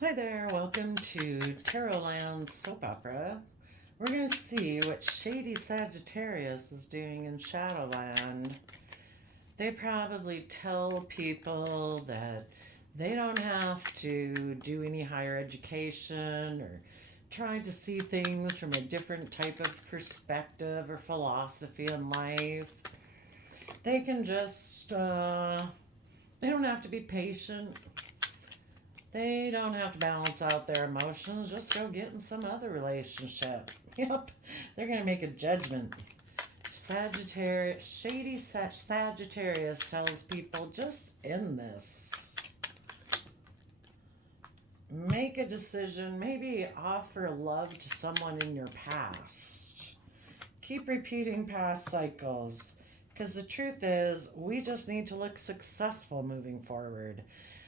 Hi there, welcome to Tarotland Soap Opera. We're going to see what shady Sagittarius is doing in Shadowland. They probably tell people that they don't have to do any higher education or try to see things from a different type of perspective or philosophy in life. They can just, they don't have to be patient. They don't have to balance out their emotions. Just go get in some other relationship. Yep, they're going to make a judgment. Sagittarius, shady Sagittarius tells people just end this. Make a decision. Maybe offer love to someone in your past. Keep repeating past cycles. Because the truth is, we just need to look successful moving forward.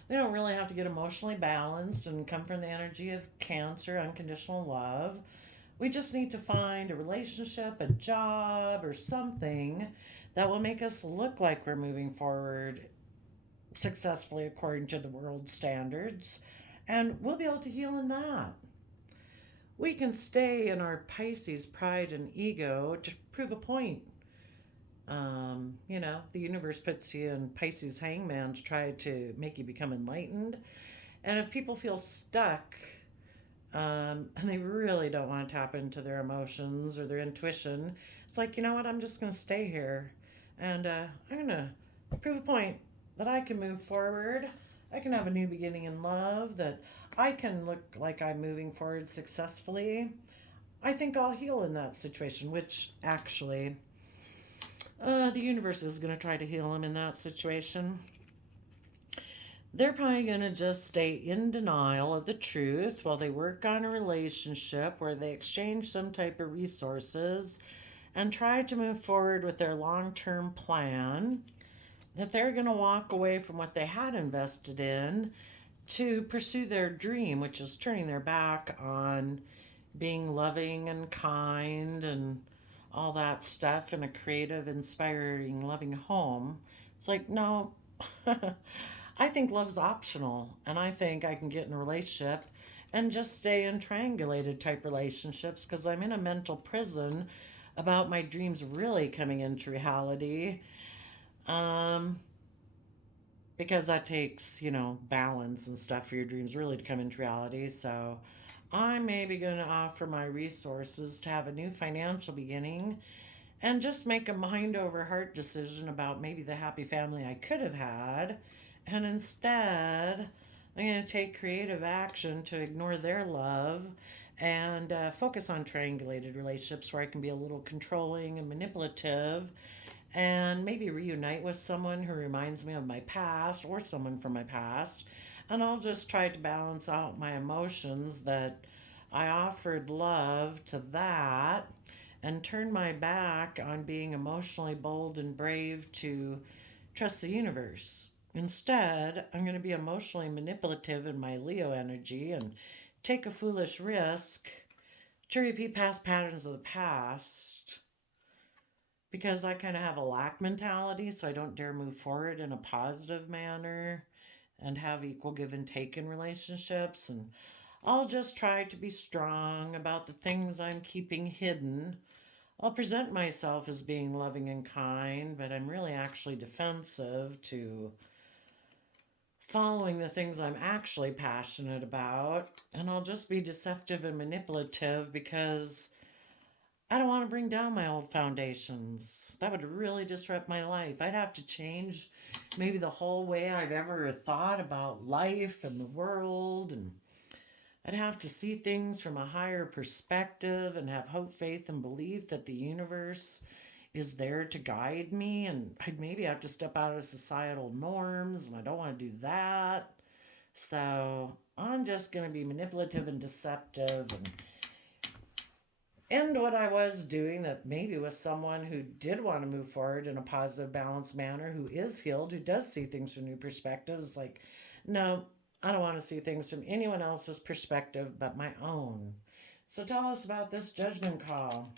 We don't really have to get emotionally balanced and come from the energy of Cancer, unconditional love. We just need to find a relationship, a job, or something that will make us look like we're moving forward successfully according to the world standards. And we'll be able to heal in that. We can stay in our Pisces pride and ego to prove a point. The universe puts you in Pisces hangman to try to make you become enlightened. And if people feel stuck and they really don't want to tap into their emotions or their intuition, it's like, you know what, I'm just going to stay here and I'm going to prove a point that I can move forward. I can have a new beginning in love, that I can look like I'm moving forward successfully. I think I'll heal in that situation, which actually the universe is going to try to heal him in that situation. They're probably going to just stay in denial of the truth while they work on a relationship where they exchange some type of resources and try to move forward with their long term plan. That they're going to walk away from what they had invested in to pursue their dream, which is turning their back on being loving and kind and all that stuff in a creative, inspiring, loving home. It's like, no, I think love's optional. And I think I can get in a relationship and just stay in triangulated type relationships because I'm in a mental prison about my dreams really coming into reality. Um, because that takes, balance and stuff for your dreams really to come into reality. So I'm maybe going to offer my resources to have a new financial beginning and just make a mind over heart decision about maybe the happy family I could have had. And instead, I'm going to take creative action to ignore their love and focus on triangulated relationships where I can be a little controlling and manipulative and maybe reunite with someone who reminds me of my past or someone from my past. And I'll just try to balance out my emotions that I offered love to that and turn my back on being emotionally bold and brave to trust the universe. Instead, I'm going to be emotionally manipulative in my Leo energy and take a foolish risk to repeat past patterns of the past because I kind of have a lack mentality, so I don't dare move forward in a positive manner and have equal give and take in relationships. And I'll just try to be strong about the things I'm keeping hidden. I'll present myself as being loving and kind, but I'm really actually defensive to following the things I'm actually passionate about. And I'll just be deceptive and manipulative because I don't want to bring down my old foundations. That would really disrupt my life. I'd have to change maybe the whole way I've ever thought about life and the world. And I'd have to see things from a higher perspective and have hope, faith, and belief that the universe is there to guide me. And I'd maybe have to step out of societal norms, and I don't want to do that. So I'm just going to be manipulative and deceptive and end what I was doing that maybe with someone who did want to move forward in a positive, balanced manner, who is healed, who does see things from new perspectives. Like, no, I don't want to see things from anyone else's perspective but my own. So tell us about this judgment call.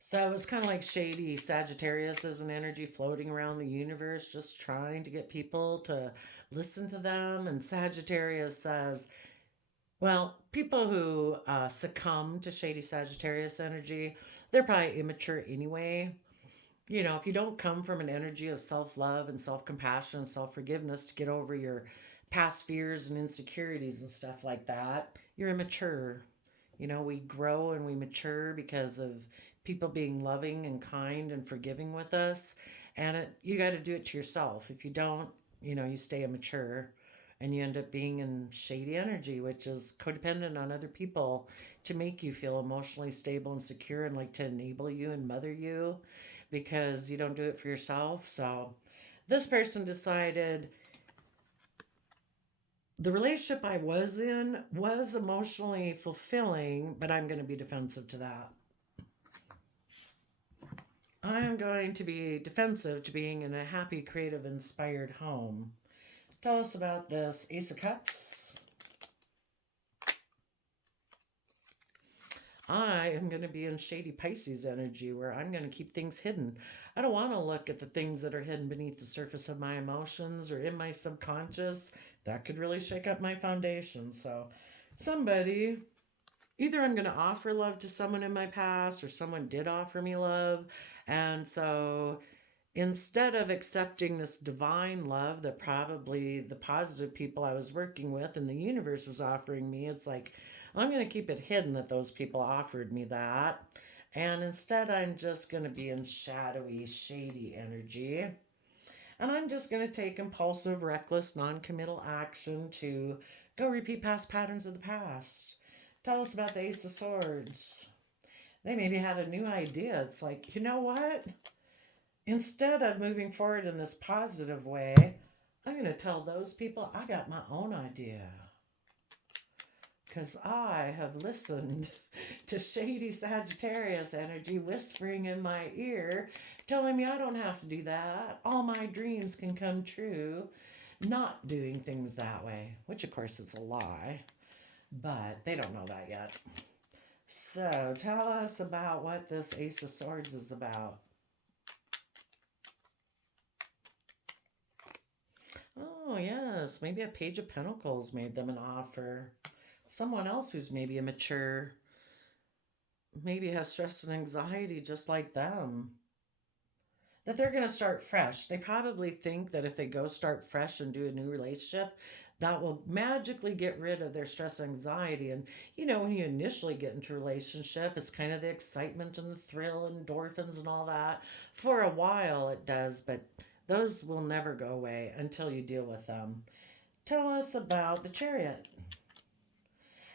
So it's kind of like shady. Sagittarius is an energy floating around the universe, just trying to get people to listen to them. And Sagittarius says, well, people who succumb to shady Sagittarius energy, they're probably immature anyway. If you don't come from an energy of self love and self compassion and self forgiveness to get over your past fears and insecurities and stuff like that, you're immature. We grow and we mature because of people being loving and kind and forgiving with us. And you got to do it to yourself. If you don't, you stay immature and you end up being in shady energy, which is codependent on other people to make you feel emotionally stable and secure and like to enable you and mother you because you don't do it for yourself. So this person decided the relationship I was in was emotionally fulfilling, but I'm going to be defensive to that. I'm going to be defensive to being in a happy, creative, inspired home. Tell us about this Ace of Cups. I am going to be in shady Pisces energy where I'm going to keep things hidden. I don't want to look at the things that are hidden beneath the surface of my emotions or in my subconscious. That could really shake up my foundation. So, somebody, either I'm going to offer love to someone in my past or someone did offer me love. And so, instead of accepting this divine love that probably the positive people I was working with and the universe was offering me, it's like, I'm going to keep it hidden that those people offered me that. And instead, I'm just going to be in shadowy, shady energy. And I'm just going to take impulsive, reckless, non committal action to go repeat past patterns of the past. Tell us about the Ace of Swords. They maybe had a new idea. It's like, you know what? Instead of moving forward in this positive way, I'm going to tell those people I got my own idea. Because I have listened to shady Sagittarius energy whispering in my ear, telling me I don't have to do that. All my dreams can come true. Not doing things that way, which of course is a lie, but they don't know that yet. So tell us about what this Ace of Swords is about. Oh, yes. Maybe a Page of Pentacles made them an offer. Someone else who's maybe immature, maybe has stress and anxiety just like them. That they're going to start fresh. They probably think that if they go start fresh and do a new relationship, that will magically get rid of their stress and anxiety. And, when you initially get into a relationship, it's kind of the excitement and the thrill and endorphins and all that. For a while, it does, but those will never go away until you deal with them. Tell us about the Chariot.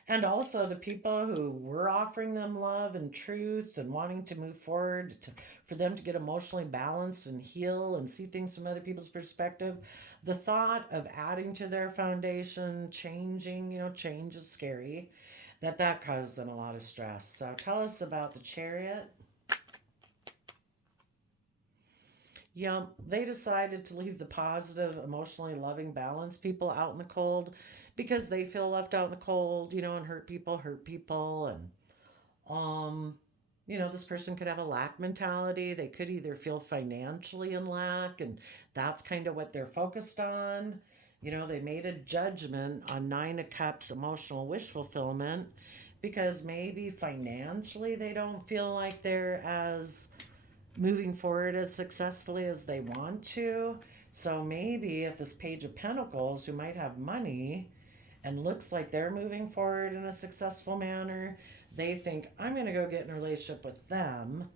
And also the people who were offering them love and truth and wanting to move forward, for them to get emotionally balanced and heal and see things from other people's perspective. The thought of adding to their foundation, changing, change is scary, that causes them a lot of stress. So tell us about the Chariot. Yeah, they decided to leave the positive, emotionally loving, balanced people out in the cold because they feel left out in the cold, and hurt people. And, um, this person could have a lack mentality. They could either feel financially in lack, and that's kind of what they're focused on. They made a judgment on Nine of Cups emotional wish fulfillment because maybe financially they don't feel like they're as moving forward as successfully as they want to. So maybe if this Page of Pentacles, who might have money and looks like they're moving forward in a successful manner, they think, I'm going to go get in a relationship with them.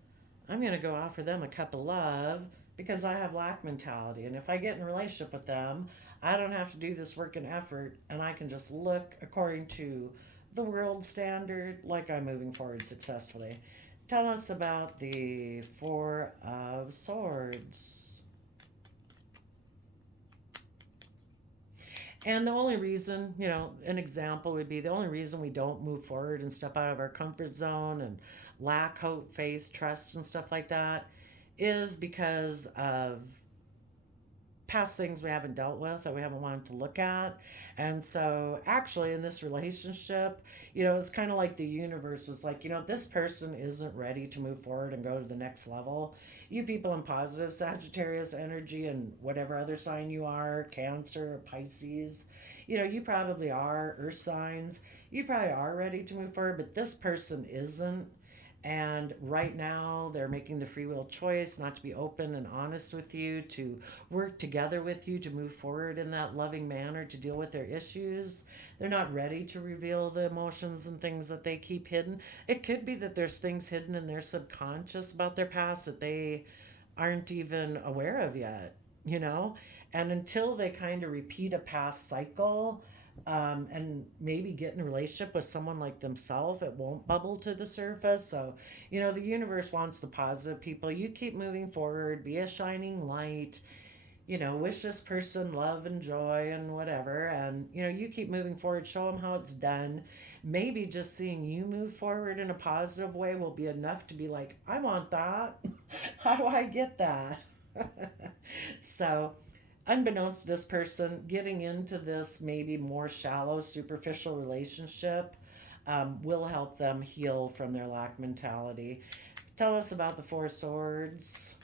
I'm going to go offer them a cup of love because I have lack mentality. And if I get in a relationship with them, I don't have to do this work and effort, and I can just look according to the world standard like I'm moving forward successfully. Tell us about the Four of Swords. And the only reason, an example would be the only reason we don't move forward and step out of our comfort zone and lack hope, faith, trust, and stuff like that is because of past things we haven't dealt with that we haven't wanted to look at. And so, actually, in this relationship, it's kind of like the universe was like, this person isn't ready to move forward and go to the next level. You people in positive Sagittarius energy and whatever other sign you are, Cancer, Pisces, you probably are earth signs. You probably are ready to move forward, but this person isn't. And right now, they're making the free will choice not to be open and honest with you, to work together with you to move forward in that loving manner to deal with their issues. They're not ready to reveal the emotions and things that they keep hidden. It could be that there's things hidden in their subconscious about their past that they aren't even aware of yet, you know? And until they kind of repeat a past cycle, and maybe get in a relationship with someone like themselves, it won't bubble to the surface. So, the universe wants the positive people. You keep moving forward, be a shining light, wish this person love and joy and whatever. And, you keep moving forward, show them how it's done. Maybe just seeing you move forward in a positive way will be enough to be like, I want that. How do I get that? So, unbeknownst to this person, getting into this maybe more shallow, superficial relationship will help them heal from their lack mentality. Tell us about the Four Swords.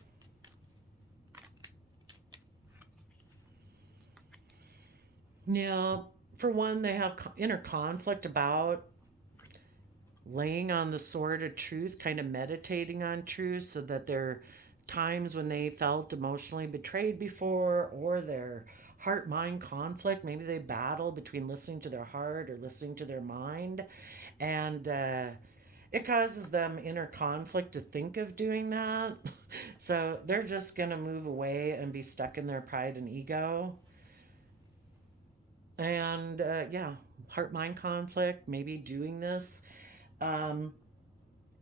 Yeah, for one, they have inner conflict about laying on the sword of truth, kind of meditating on truth, so that there are times when they felt emotionally betrayed before, or their heart mind conflict. Maybe they battle between listening to their heart or listening to their mind. And it causes them inner conflict to think of doing that. So they're just going to move away and be stuck in their pride and ego. And yeah, heart mind conflict, maybe doing this um,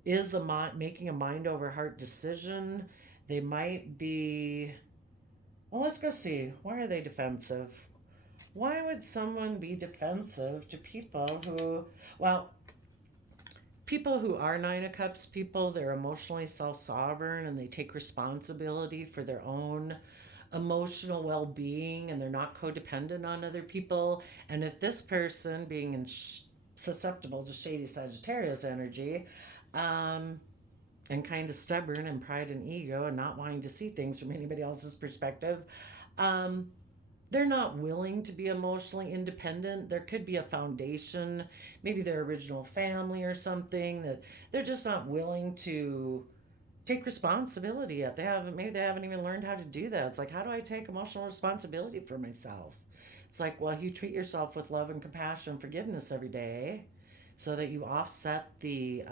is making a mind over heart decision. They might be. Well, let's go see. Why are they defensive? Why would someone be defensive to well, people who are Nine of Cups people, they're emotionally self sovereign and they take responsibility for their own emotional well being, and they're not codependent on other people. And if this person, being susceptible to shady Sagittarius energy, um, and kind of stubborn and pride and ego and not wanting to see things from anybody else's perspective, um, they're not willing to be emotionally independent. There could be a foundation, maybe their original family or something, that they're just not willing to take responsibility yet. Maybe they haven't even learned how to do that. It's like, how do I take emotional responsibility for myself? It's like, well, you treat yourself with love and compassion, forgiveness every day, so that you offset the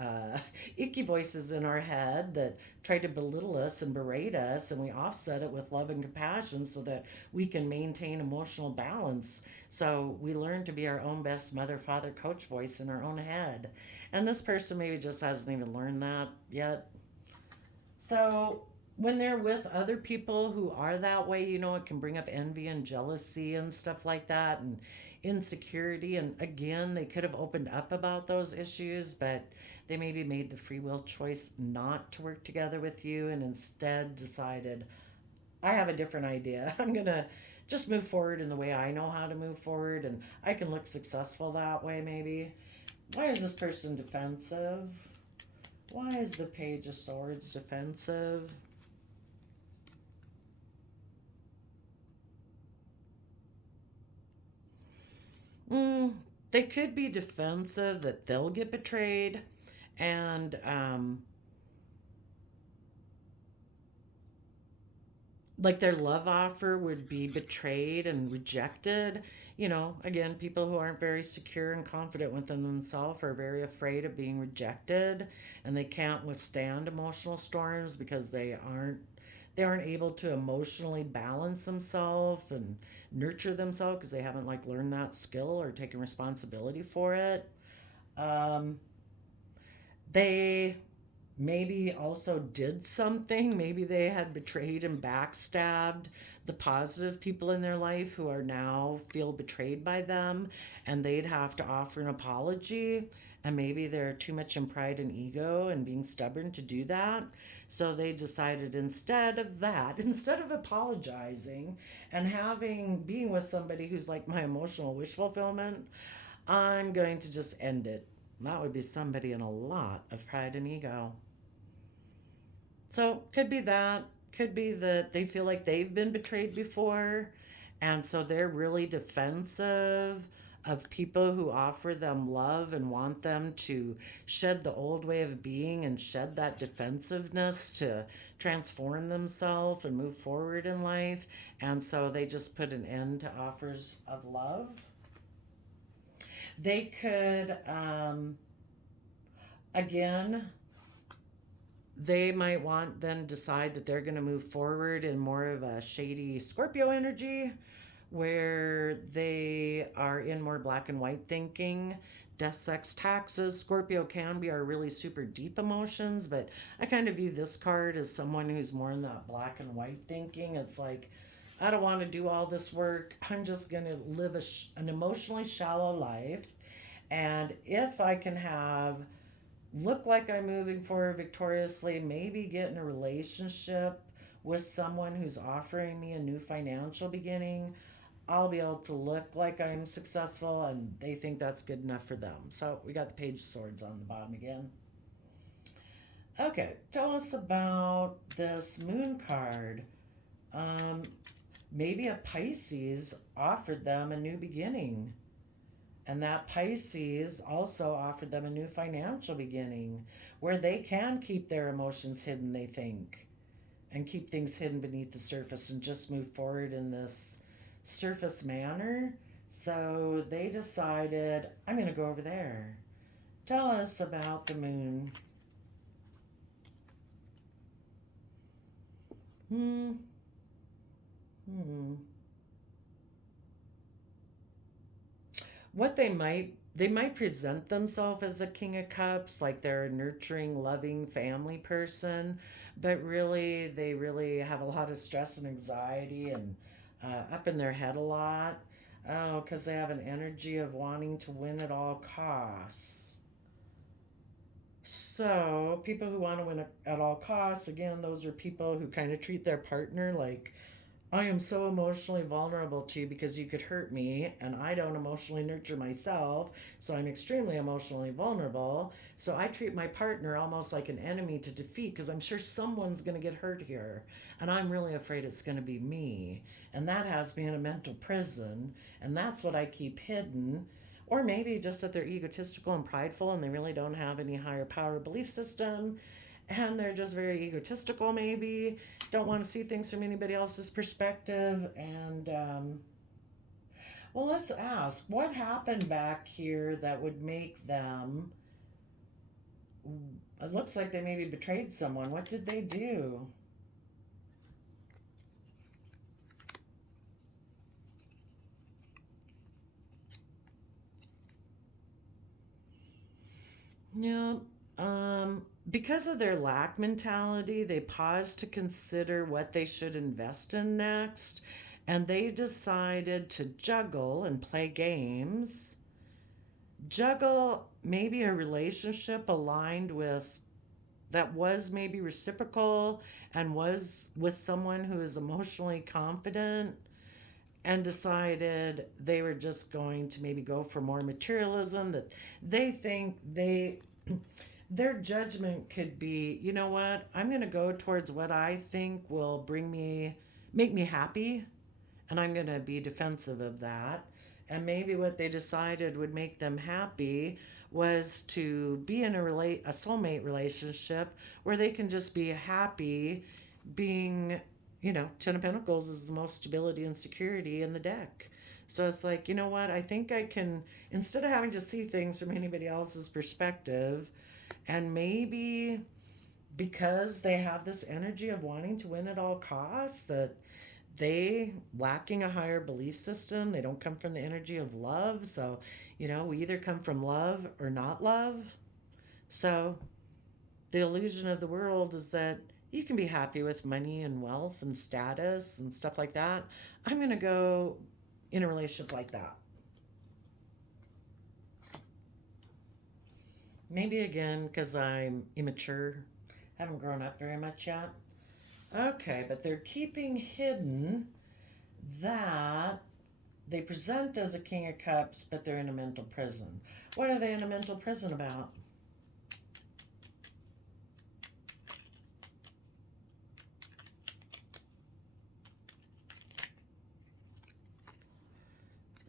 icky voices in our head that try to belittle us and berate us, and we offset it with love and compassion so that we can maintain emotional balance. So we learn to be our own best mother, father, coach voice in our own head. And this person maybe just hasn't even learned that yet. So when they're with other people who are that way, it can bring up envy and jealousy and stuff like that, and insecurity. And again, they could have opened up about those issues, but they maybe made the free will choice not to work together with you and instead decided, I have a different idea. I'm going to just move forward in the way I know how to move forward, and I can look successful that way, maybe. Why is this person defensive? Why is the Page of Swords defensive? Mm, they could be defensive that they'll get betrayed, and like their love offer would be betrayed and rejected. Again, people who aren't very secure and confident within themselves are very afraid of being rejected, and they can't withstand emotional storms because they aren't able to emotionally balance themselves and nurture themselves because they haven't like learned that skill or taken responsibility for it. um, they maybe also did something. Maybe they had betrayed and backstabbed the positive people in their life who are now feel betrayed by them, and they'd have to offer an apology. And maybe they're too much in pride and ego and being stubborn to do that. So they decided instead of that, instead of apologizing and having being with somebody who's like my emotional wish fulfillment, I'm going to just end it. That would be somebody in a lot of pride and ego. So, could be that. Could be that they feel like they've been betrayed before. And so they're really defensive of people who offer them love and want them to shed the old way of being and shed that defensiveness to transform themselves and move forward in life. And so they just put an end to offers of love. They could, again, they might want then decide that they're going to move forward in more of a shady Scorpio energy where they are in more black and white thinking. Death, sex, taxes. Scorpio can be our really super deep emotions, but I kind of view this card as someone who's more in that black and white thinking. It's like, I don't want to do all this work. I'm just going to live an emotionally shallow life. And if I can have look like I'm moving forward victoriously, maybe get in a relationship with someone who's offering me a new financial beginning, I'll be able to look like I'm successful and they think that's good enough for them. So we got the Page of Swords on the bottom again. Okay, tell us about this Moon card. Um, Maybe a Pisces offered them a new beginning. And that Pisces also offered them a new financial beginning where they can keep their emotions hidden, they think, and keep things hidden beneath the surface and just move forward in this surface manner. So they decided, I'm going to go over there. Tell us about the Moon. Hmm. Hmm. What they might present themselves as a King of Cups, like they're a nurturing, loving family person, but really they really have a lot of stress and anxiety and up in their head a lot. Oh, because they have an energy of wanting to win at all costs. So, people who want to win at all costs, again, those are people who kind of treat their partner like I am so emotionally vulnerable to you because you could hurt me, and I don't emotionally nurture myself, so I'm extremely emotionally vulnerable. So I treat my partner almost like an enemy to defeat because I'm sure someone's going to get hurt here, and I'm really afraid it's going to be me. And that has me in a mental prison, and that's what I keep hidden. Or maybe just that they're egotistical and prideful and they really don't have any higher power belief system and they're just very egotistical, maybe don't want to see things from anybody else's perspective. And well, let's ask what happened back here that would make them, it looks like they maybe betrayed someone. What did they do? Yeah. Because of their lack mentality, they paused to consider what they should invest in next, and they decided to juggle and play games. Juggle maybe a relationship aligned with that was maybe reciprocal and was with someone who is emotionally confident and decided they were just going to maybe go for more materialism that they think their judgment could be, you know what, I'm going to go towards what I think will make me happy, and I'm going to be defensive of that. And maybe what they decided would make them happy was to be in a soulmate relationship where they can just be happy being, Ten of Pentacles is the most stability and security in the deck. So it's like, you know what? I think I can, instead of having to see things from anybody else's perspective, and maybe because they have this energy of wanting to win at all costs, that they lacking a higher belief system, they don't come from the energy of love. So, we either come from love or not love. So the illusion of the world is that you can be happy with money and wealth and status and stuff like that. I'm going to go in a relationship like that. Maybe again because I'm immature, haven't grown up very much yet. Okay, but they're keeping hidden that they present as a King of Cups, but they're in a mental prison. What are they in a mental prison about?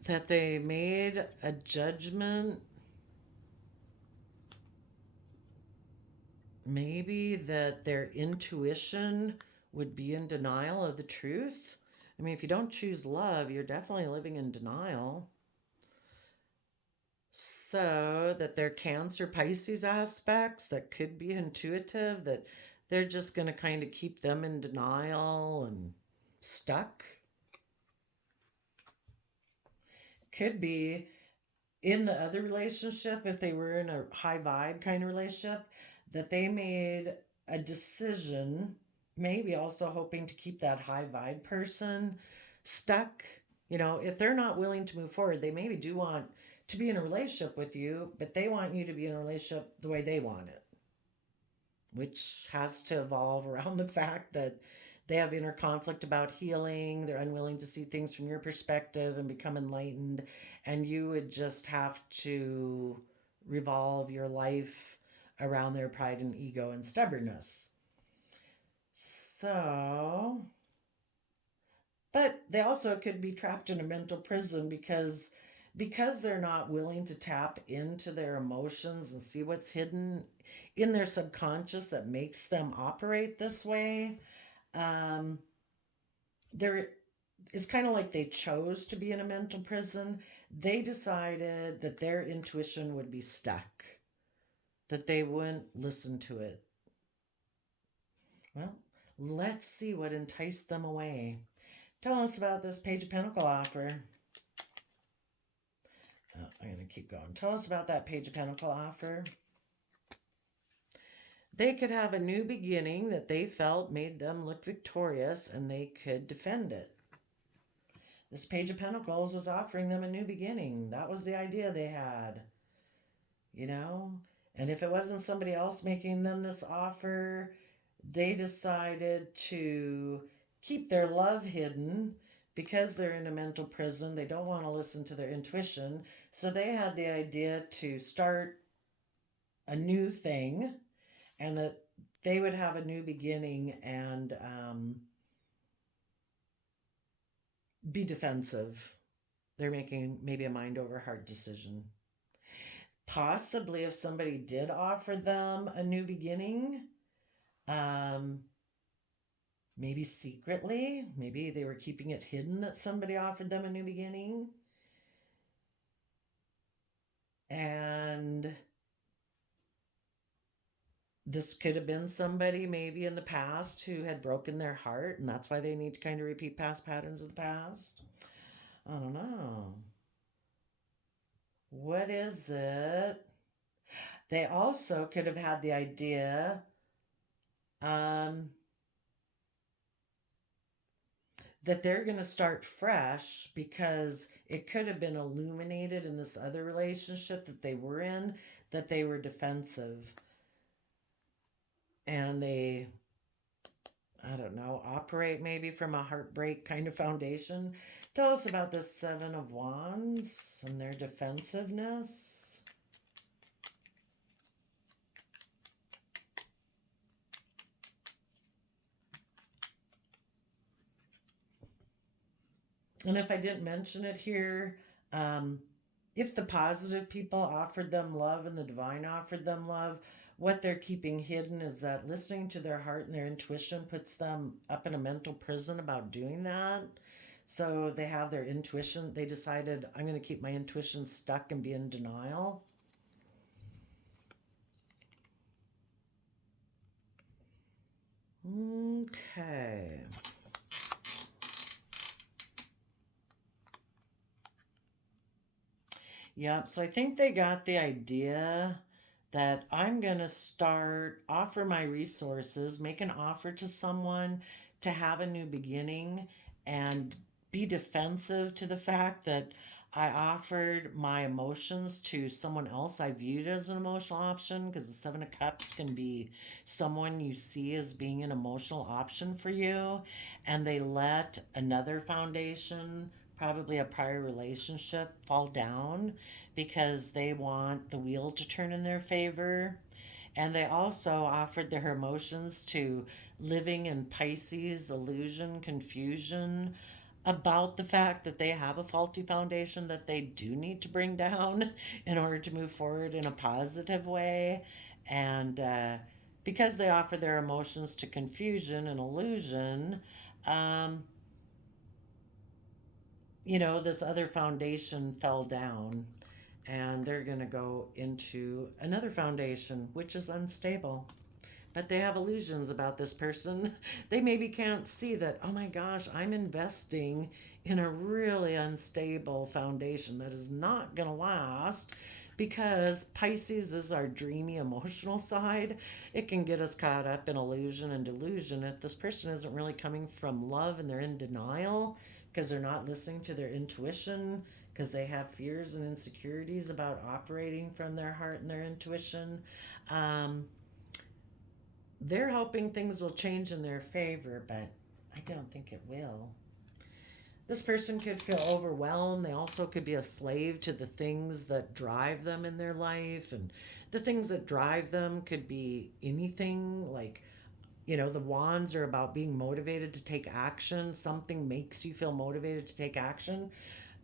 That they made a judgment, maybe that their intuition would be in denial of the truth. I mean, if you don't choose love, you're definitely living in denial. So that their Cancer Pisces aspects that could be intuitive, that they're just going to kind of keep them in denial and stuck. Could be in the other relationship, if they were in a high vibe kind of relationship, that they made a decision, maybe also hoping to keep that high vibe person stuck. You know, if they're not willing to move forward, they maybe do want to be in a relationship with you, but they want you to be in a relationship the way they want it, which has to evolve around the fact that they have inner conflict about healing. They're unwilling to see things from your perspective and become enlightened. And you would just have to revolve your life around their pride and ego and stubbornness. So, but they also could be trapped in a mental prison because they're not willing to tap into their emotions and see what's hidden in their subconscious that makes them operate this way. Um, there is kind of like they chose to be in a mental prison. They decided that their intuition would be stuck, that they wouldn't listen to it. Well, let's see what enticed them away. Tell us about this Page of Pentacle offer. Oh, I'm going to keep going. Tell us about that Page of Pentacle offer. They could have a new beginning that they felt made them look victorious, and they could defend it. This Page of Pentacles was offering them a new beginning. That was the idea they had, you know? And if it wasn't somebody else making them this offer, they decided to keep their love hidden because they're in a mental prison. They don't want to listen to their intuition. So they had the idea to start a new thing and that they would have a new beginning and be defensive. They're making maybe a mind over heart decision. Possibly if somebody did offer them a new beginning, um, maybe secretly, maybe they were keeping it hidden that somebody offered them a new beginning. And this could have been somebody maybe in the past who had broken their heart, and that's why they need to kind of repeat past patterns of the past. I don't know. What is it? They also could have had the idea um, that they're going to start fresh because it could have been illuminated in this other relationship that they were in, that they were defensive. And they, I don't know, operate maybe from a heartbreak kind of foundation. Tell us about the Seven of Wands and their defensiveness. And if I didn't mention it here, um, if the positive people offered them love and the divine offered them love, what they're keeping hidden is that listening to their heart and their intuition puts them up in a mental prison about doing that. So they have their intuition. They decided, I'm going to keep my intuition stuck and be in denial. Okay. Yep, so I think they got the idea that I'm going to offer my resources, make an offer to someone to have a new beginning, and be defensive to the fact that I offered my emotions to someone else I viewed as an emotional option, because the Seven of Cups can be someone you see as being an emotional option for you, and they let another foundation, probably a prior relationship, fall down because they want the wheel to turn in their favor. And they also offered their emotions to living in Pisces, illusion, confusion, about the fact that they have a faulty foundation that they do need to bring down in order to move forward in a positive way. And because they offer their emotions to confusion and illusion, um, this other foundation fell down, and they're going to go into another foundation, which is unstable. But they have illusions about this person. They maybe can't see that, oh my gosh, I'm investing in a really unstable foundation that is not going to last, because Pisces is our dreamy emotional side. It can get us caught up in illusion and delusion if this person isn't really coming from love and they're in denial because they're not listening to their intuition, because they have fears and insecurities about operating from their heart and their intuition. Um, they're hoping things will change in their favor, but I don't think it will. This person could feel overwhelmed. They also could be a slave to the things that drive them in their life. And the things that drive them could be anything, like, the wands are about being motivated to take action. Something makes you feel motivated to take action.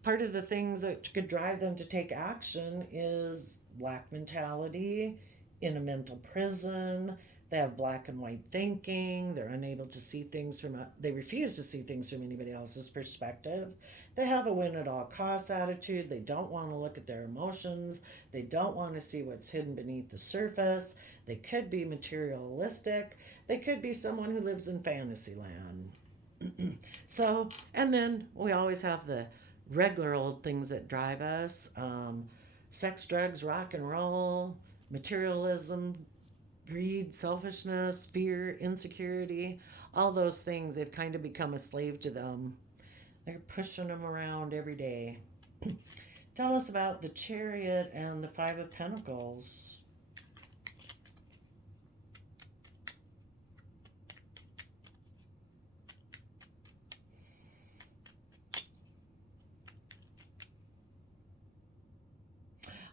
Part of the things that could drive them to take action is black mentality, in a mental prison. They have black and white thinking. They're unable to see things they refuse to see things from anybody else's perspective. They have a win at all costs attitude. They don't want to look at their emotions. They don't want to see what's hidden beneath the surface. They could be materialistic. They could be someone who lives in fantasy land. So, and then we always have the regular old things that drive us: sex, drugs, rock and roll, materialism, greed, selfishness, fear, insecurity. All those things, they've kind of become a slave to them. They're pushing them around every day. Tell us about the Chariot and the Five of Pentacles.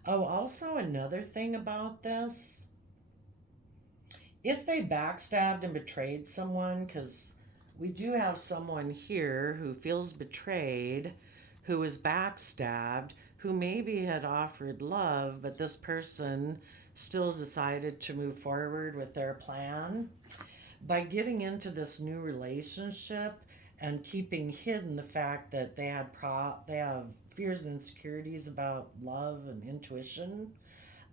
Oh, also another thing about this, if they backstabbed and betrayed someone, because we do have someone here who feels betrayed, who was backstabbed, who maybe had offered love, but this person still decided to move forward with their plan. By getting into this new relationship and keeping hidden the fact that they have fears and insecurities about love and intuition,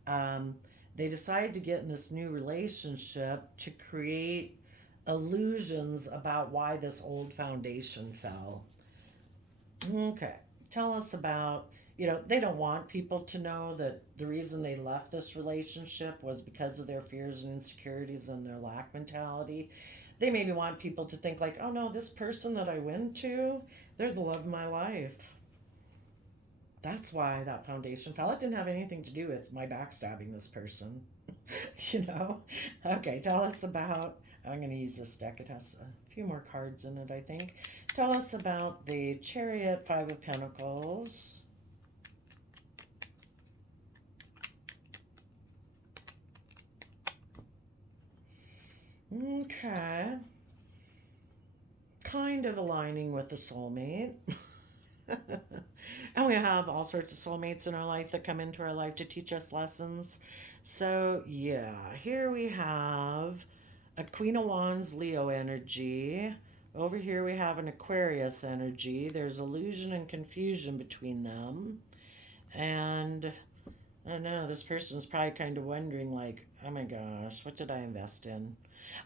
um, they decided to get in this new relationship to create illusions about why this old foundation fell. Okay, tell us about, they don't want people to know that the reason they left this relationship was because of their fears and insecurities and their lack mentality. They maybe want people to think, like, oh no, this person that I went to, they're the love of my life. That's why that foundation fell. It didn't have anything to do with my backstabbing this person. Okay, tell us about. I'm going to use this deck. It has a few more cards in it, I think. Tell us about the Chariot, Five of Pentacles. Okay. Kind of aligning with the soulmate. And we have all sorts of soulmates in our life that come into our life to teach us lessons. So, yeah, here we have a Queen of Wands Leo energy. Over here we have an Aquarius energy. There's illusion and confusion between them. And I don't know, this person's probably kind of wondering, like, oh my gosh, what did I invest in?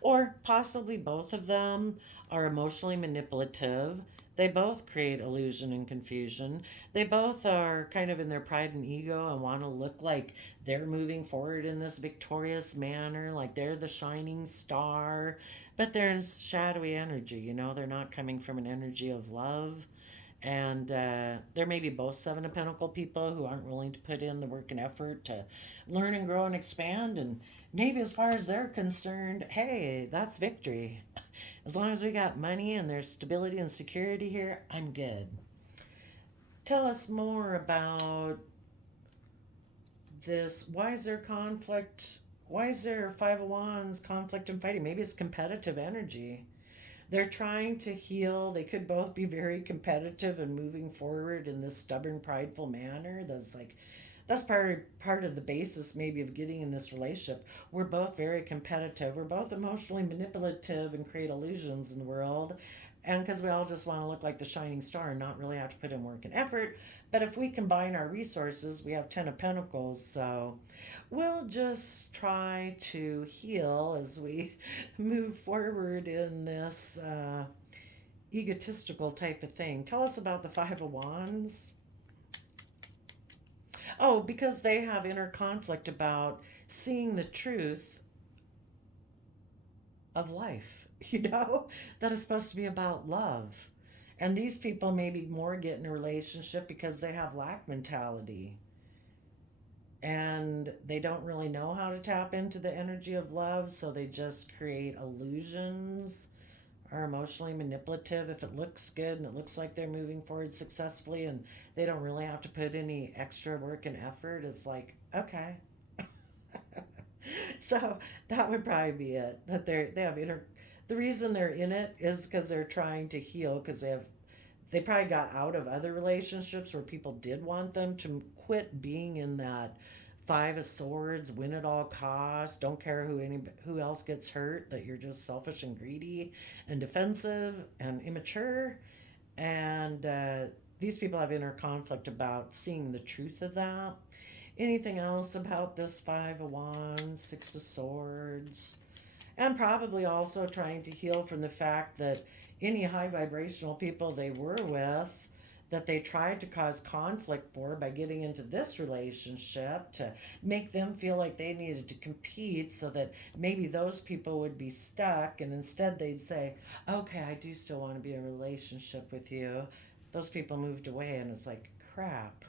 Or possibly both of them are emotionally manipulative. They both create illusion and confusion. They both are kind of in their pride and ego and want to look like they're moving forward in this victorious manner, like they're the shining star, but they're in shadowy energy. They're not coming from an energy of love. And there may be both Seven of Pentacle people who aren't willing to put in the work and effort to learn and grow and expand. And maybe as far as they're concerned, hey, that's victory. As long as we got money and there's stability and security here, I'm good. Tell us more about this. Why is there conflict? Why is there Five of Wands, conflict and fighting? Maybe it's competitive energy. They're trying to heal. They could both be very competitive and moving forward in this stubborn, prideful manner. That's part of the basis maybe of getting in this relationship. We're both very competitive. We're both emotionally manipulative and create illusions in the world. And because we all just want to look like the shining star and not really have to put in work and effort. But if we combine our resources, we have 10 of Pentacles. So we'll just try to heal as we move forward in this egotistical type of thing. Tell us about the Five of Wands. Oh, because they have inner conflict about seeing the truth of life, that is supposed to be about love. And these people maybe more get in a relationship because they have lack mentality and they don't really know how to tap into the energy of love, so they just create illusions, are emotionally manipulative if it looks good and it looks like they're moving forward successfully and they don't really have to put any extra work and effort. It's like, okay. So that would probably be it. That they have inner. The reason they're in it is because they're trying to heal. Because they probably got out of other relationships where people did want them to quit being in that Five of Swords, win at all costs, don't care who else gets hurt. That you're just selfish and greedy and defensive and immature. And these people have inner conflict about seeing the truth of that. Anything else about this Five of Wands, Six of Swords? And probably also trying to heal from the fact that any high vibrational people they were with, that they tried to cause conflict for by getting into this relationship to make them feel like they needed to compete so that maybe those people would be stuck, and instead they'd say, okay, I do still want to be in a relationship with you. Those people moved away, and it's like, crap.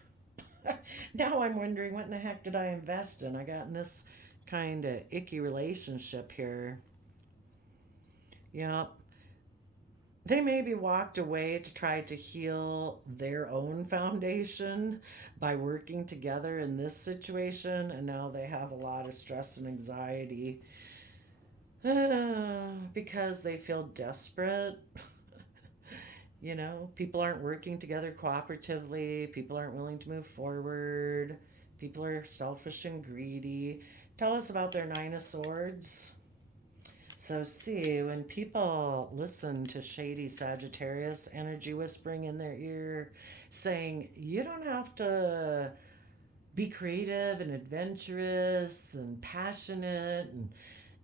Now I'm wondering, what in the heck did I invest in? I got in this kind of icky relationship here. Yep. They maybe walked away to try to heal their own foundation by working together in this situation, and now they have a lot of stress and anxiety because they feel desperate. People aren't working together cooperatively. People aren't willing to move forward. People are selfish and greedy. Tell us about their Nine of Swords. So, see, when people listen to shady Sagittarius energy whispering in their ear, saying, you don't have to be creative and adventurous and passionate and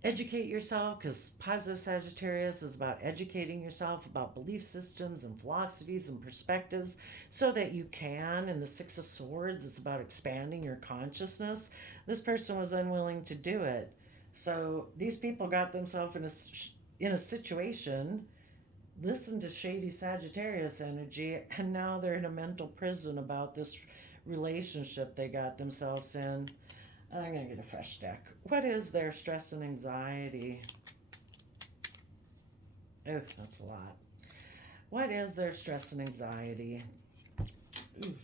educate yourself, because positive Sagittarius is about educating yourself about belief systems and philosophies and perspectives so that you can. And the Six of Swords is about expanding your consciousness. This person was unwilling to do it. So these people got themselves in a situation, listened to shady Sagittarius energy, and now they're in a mental prison about this relationship they got themselves in. I'm going to get a fresh deck. What is their stress and anxiety? Oh, that's a lot. What is their stress and anxiety? Ooh.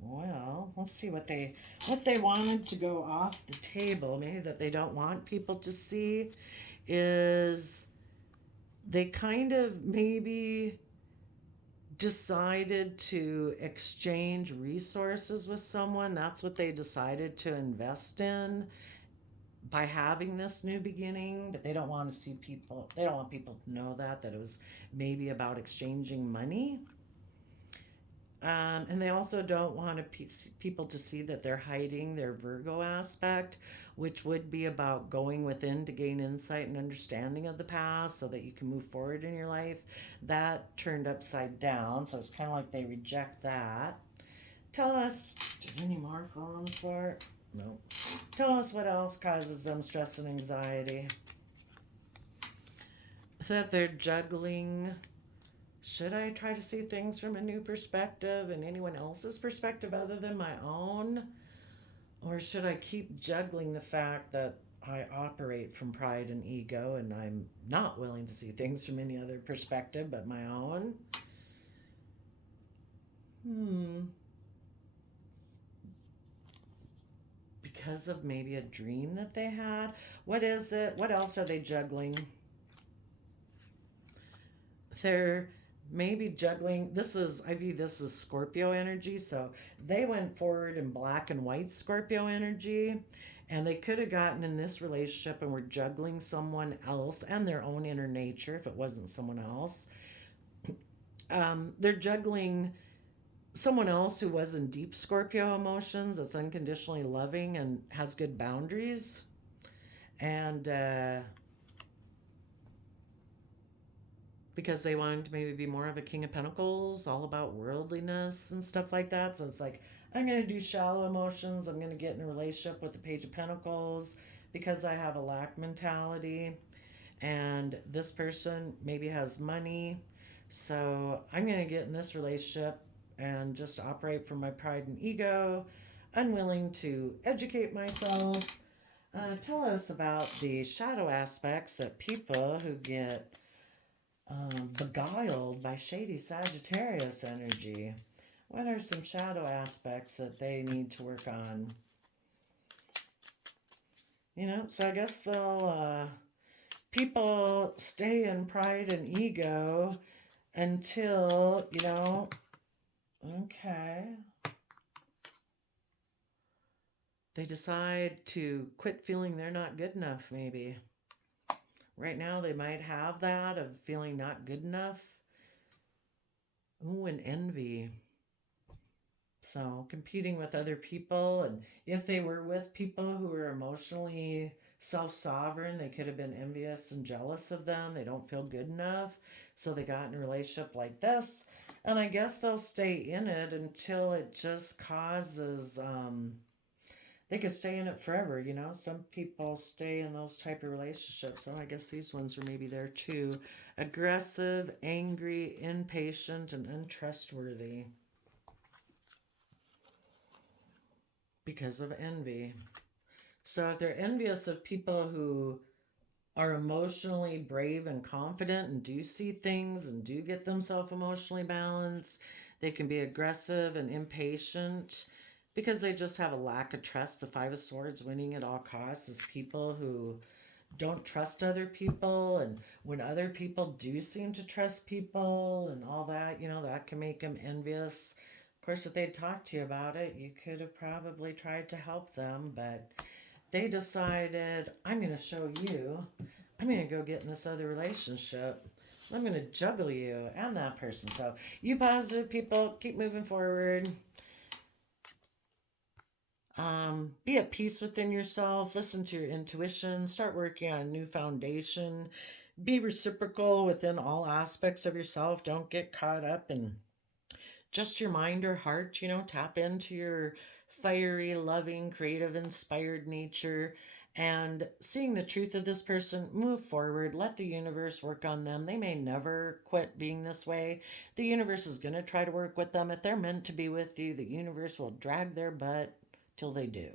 Well, let's see what they wanted to go off the table, maybe that they don't want people to see, is they kind of maybe decided to exchange resources with someone. That's what they decided to invest in by having this new beginning, but they don't want people to know that it was maybe about exchanging money. And they also don't want people to see that they're hiding their Virgo aspect, which would be about going within to gain insight and understanding of the past so that you can move forward in your life. That turned upside down, so it's kind of like they reject that. Tell us, did any more fall on the floor? No. Tell us what else causes them stress and anxiety. So that they're juggling. Should I try to see things from a new perspective and anyone else's perspective other than my own? Or should I keep juggling the fact that I operate from pride and ego and I'm not willing to see things from any other perspective but my own? Hmm. Because of maybe a dream that they had? What is it? What else are they juggling? They're maybe juggling. I view this as Scorpio energy. So they went forward in black and white Scorpio energy. And they could have gotten in this relationship and were juggling someone else and their own inner nature if it wasn't someone else. They're juggling someone else who was in deep Scorpio emotions, that's unconditionally loving and has good boundaries. And because they wanted to maybe be more of a King of Pentacles, all about worldliness and stuff like that. So it's like, I'm going to do shallow emotions. I'm going to get in a relationship with the Page of Pentacles because I have a lack mentality. And this person maybe has money. So I'm going to get in this relationship and just operate from my pride and ego, unwilling to educate myself. Tell us about the shadow aspects that people who get beguiled by shady Sagittarius energy. What are some shadow aspects that they need to work on? So I guess people stay in pride and ego until, okay, they decide to quit feeling they're not good enough, maybe. Right now, they might have that of feeling not good enough. Ooh, and envy. So, competing with other people, and if they were with people who were emotionally self sovereign, they could have been envious and jealous of them. They don't feel good enough. So, they got in a relationship like this. And I guess they'll stay in it until it just causes, they could stay in it forever. Some people stay in those type of relationships. So, I guess these ones are maybe there too. Aggressive, angry, impatient, and untrustworthy. Because of envy. So if they're envious of people who are emotionally brave and confident and do see things and do get themselves emotionally balanced, they can be aggressive and impatient because they just have a lack of trust. The Five of Swords winning at all costs is people who don't trust other people, and when other people do seem to trust people and all that, that can make them envious. Of course, if they'd talked to you about it, you could have probably tried to help them, but they decided, I'm going to show you, I'm going to go get in this other relationship. I'm going to juggle you and that person. So, you positive people, keep moving forward. Be at peace within yourself. Listen to your intuition. Start working on a new foundation. Be reciprocal within all aspects of yourself. Don't get caught up in just your mind or heart. Tap into your fiery, loving, creative, inspired nature and seeing the truth of this person. Move forward. Let the universe work on them. They may never quit being this way. The universe is going to try to work with them. If they're meant to be with you, the universe will drag their butt till they do.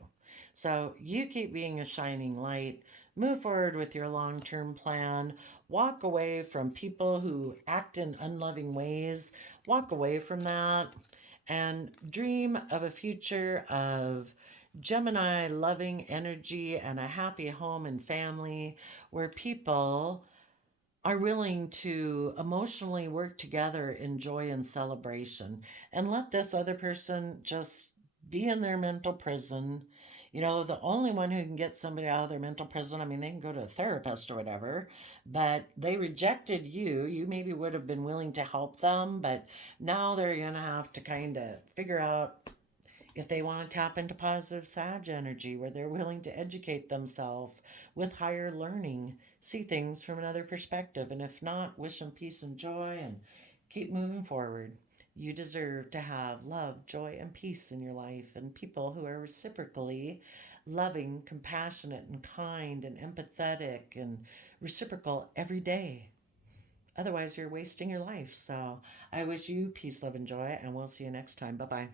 So you keep being a shining light. Move forward with your long term plan. Walk away from people who act in unloving ways. Walk away from that and dream of a future of Gemini loving energy and a happy home and family where people are willing to emotionally work together in joy and celebration, and let this other person just be in their mental prison. You know, the only one who can get somebody out of their mental prison, I mean, they can go to a therapist or whatever, but they rejected you. You maybe would have been willing to help them, but now they're going to have to kind of figure out if they want to tap into positive Sag energy, where they're willing to educate themselves with higher learning, see things from another perspective. And if not, wish them peace and joy and keep moving forward. You deserve to have love, joy, and peace in your life, and people who are reciprocally loving, compassionate, and kind, and empathetic, and reciprocal every day. Otherwise, you're wasting your life. So I wish you peace, love, and joy, and we'll see you next time. Bye bye.